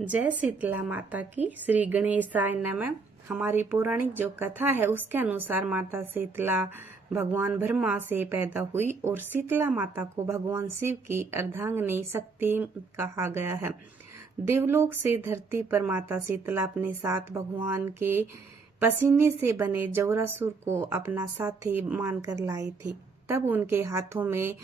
जय शीतला माता की। श्री गणेशाय नमः। हमारी पौराणिक जो कथा है उसके अनुसार माता शीतला भगवान ब्रह्मा से पैदा हुई और शीतला माता को भगवान शिव की अर्धांगिनी शक्ति कहा गया है। देवलोक से धरती पर माता शीतला अपने साथ भगवान के पसीने से बने जौरासुर को अपना साथी मानकर लाई थी। तब उनके हाथों में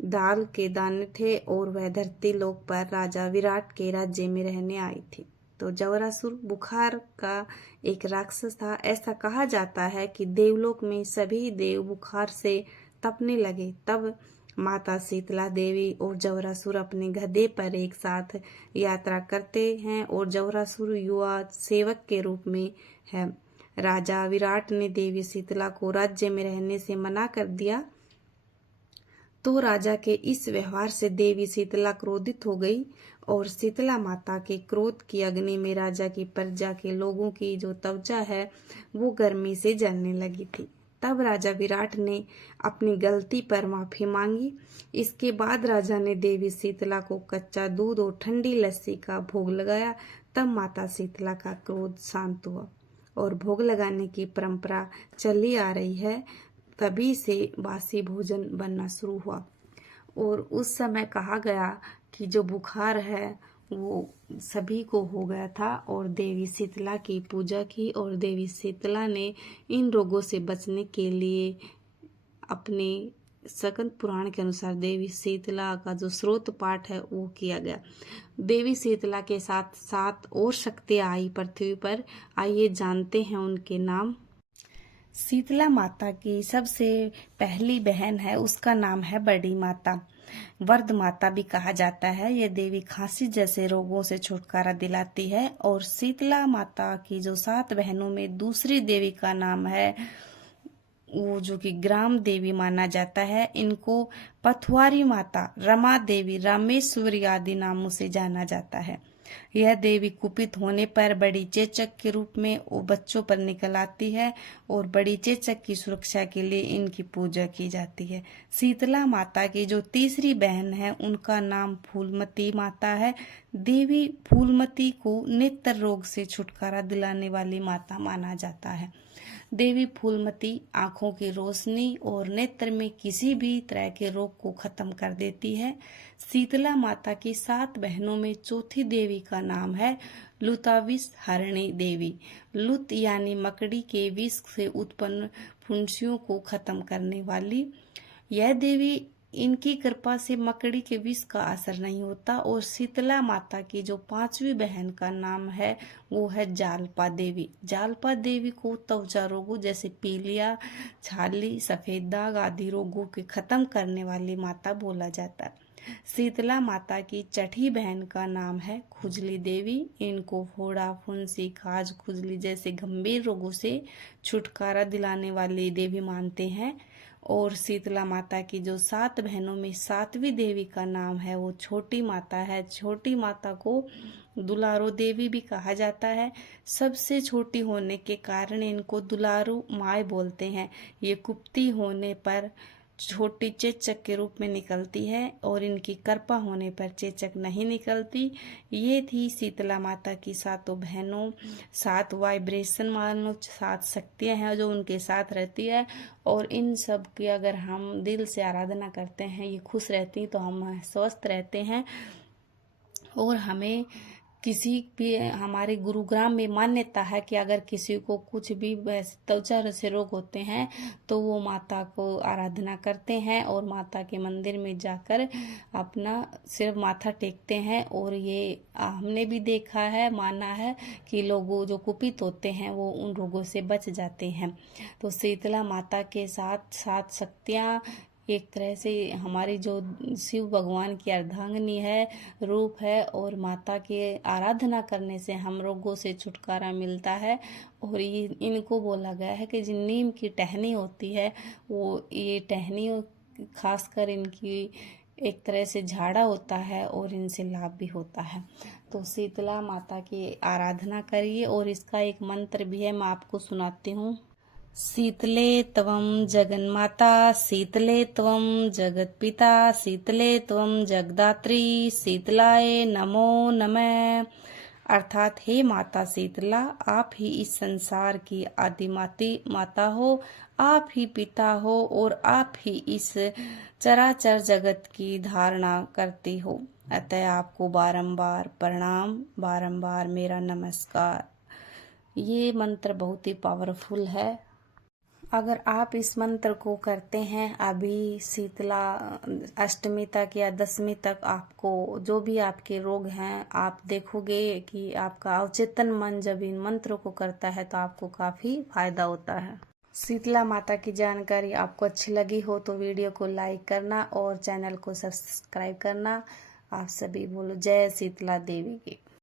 दाल के दाने थे और वह धरती लोक पर राजा विराट के राज्य में रहने आई थी। तो जौरासुर बुखार का एक राक्षस था। ऐसा कहा जाता है कि देवलोक में सभी देव बुखार से तपने लगे। तब माता शीतला देवी और जौरासुर अपने गधे पर एक साथ यात्रा करते हैं और जौरासुर युवा सेवक के रूप में है। राजा विराट ने देवी शीतला को राज्य में रहने से मना कर दिया। तो राजा के इस व्यवहार से देवी शीतला क्रोधित हो गई और शीतला माता के क्रोध की अग्नि में राजा की प्रजा के लोगों की जो त्वचा है वो गर्मी से जलने लगी थी। तब राजा विराट ने अपनी गलती पर माफी मांगी। इसके बाद राजा ने देवी शीतला को कच्चा दूध और ठंडी लस्सी का भोग लगाया। तब माता शीतला का क्रोध शांत हुआ और भोग लगाने की परंपरा चली आ रही है। तभी से बासी भोजन बनना शुरू हुआ और उस समय कहा गया कि जो बुखार है वो सभी को हो गया था और देवी शीतला की पूजा की और देवी शीतला ने इन रोगों से बचने के लिए अपने स्कंद पुराण के अनुसार देवी शीतला का जो स्रोत पाठ है वो किया गया। देवी शीतला के साथ सात और शक्तियां आई पृथ्वी पर। आइए जानते हैं उनके नाम। शीतला माता की सबसे पहली बहन है, उसका नाम है बड़ी माता। वर्ध माता भी कहा जाता है। यह देवी खांसी जैसे रोगों से छुटकारा दिलाती है। और शीतला माता की जो 7 बहनों में दूसरी देवी का नाम है वो जो कि ग्राम देवी माना जाता है। इनको पथवारी माता, रमा देवी, रामेश्वरी आदि नामों से जाना जाता है। यह देवी कुपित होने पर बड़ी चेचक के रूप में वो बच्चों पर निकल आती है और बड़ी चेचक की सुरक्षा के लिए इनकी पूजा की जाती है। शीतला माता की जो तीसरी बहन है उनका नाम फूलमती माता है। देवी फूलमती को नेत्र रोग से छुटकारा दिलाने वाली माता माना जाता है। देवी फूलमती आंखों की रोशनी और नेत्र में किसी भी तरह के रोग को खत्म कर देती है। शीतला माता की 7 बहनों में चौथी देवी का नाम है लुताविष हरणी देवी। लुत यानी मकड़ी के विष से उत्पन्न फुंसियों को खत्म करने वाली। यह देवी, इनकी कृपा से मकड़ी के विष का असर नहीं होता। और शीतला माता की जो 5वीं बहन का नाम है वो है जालपा देवी। जालपा देवी को त्वचा रोगों जैसे पीलिया, छाली, सफेद दाग आदि रोगों के खत्म करने वाली माता बोला जाता है। शीतला माता की 6ठी बहन का नाम है खुजली देवी। इनको फोड़ा, फुंसी, खाज, खुजली जैसे गंभीर रोगों से छुटकारा दिलाने वाली देवी मानते हैं। और शीतला माता की जो 7 बहनों में 7वीं देवी का नाम है वो छोटी माता है। छोटी माता को दुलारो देवी भी कहा जाता है। सबसे छोटी होने के कारण इनको दुलारू माय बोलते हैं। ये कुप्ती होने पर छोटी चेचक के रूप में निकलती है और इनकी कृपा होने पर चेचक नहीं निकलती। ये थी शीतला माता की 7 बहनों। 7 वाइब्रेशन मान लो, 7 शक्तियाँ हैं जो उनके साथ रहती है। और इन सब की अगर हम दिल से आराधना करते हैं, ये खुश रहती तो हम स्वस्थ रहते हैं। और हमें किसी भी, हमारे गुरुग्राम में मान्यता है कि अगर किसी को कुछ भी त्वचा से रोग होते हैं तो वो माता को आराधना करते हैं और माता के मंदिर में जाकर अपना सिर्फ माथा टेकते हैं। और ये हमने भी देखा है, माना है कि लोग जो कुपित होते हैं वो उन रोगों से बच जाते हैं। तो शीतला माता के साथ 7 शक्तियाँ एक तरह से हमारी जो शिव भगवान की अर्धांगिनी है, रूप है। और माता की आराधना करने से हम रोगों से छुटकारा मिलता है। और ये इनको बोला गया है कि जिन नीम की टहनी होती है वो, ये टहनी खासकर इनकी एक तरह से झाड़ा होता है और इनसे लाभ भी होता है। तो शीतला माता की आराधना करिए। और इसका एक मंत्र भी है, मैं आपको सुनाती हूँ। शीतले त्वं जगन्माता, शीतले त्वं जगत्पिता, शीतले त्वं जगदात्री, शीतलाय नमो नमः। अर्थात हे माता शीतला, आप ही इस संसार की आदिमाती माता हो, आप ही पिता हो और आप ही इस चराचर जगत की धारणा करती हो। अतः आपको बारंबार प्रणाम, बारंबार मेरा नमस्कार। ये मंत्र बहुत ही पावरफुल है। अगर आप इस मंत्र को करते हैं अभी शीतला अष्टमी तक या दशमी तक, आपको जो भी आपके रोग हैं, आप देखोगे कि आपका अवचेतन मन जब इन मंत्रों को करता है तो आपको काफ़ी फायदा होता है। शीतला माता की जानकारी आपको अच्छी लगी हो तो वीडियो को लाइक करना और चैनल को सब्सक्राइब करना। आप सभी बोलो जय शीतला देवी की।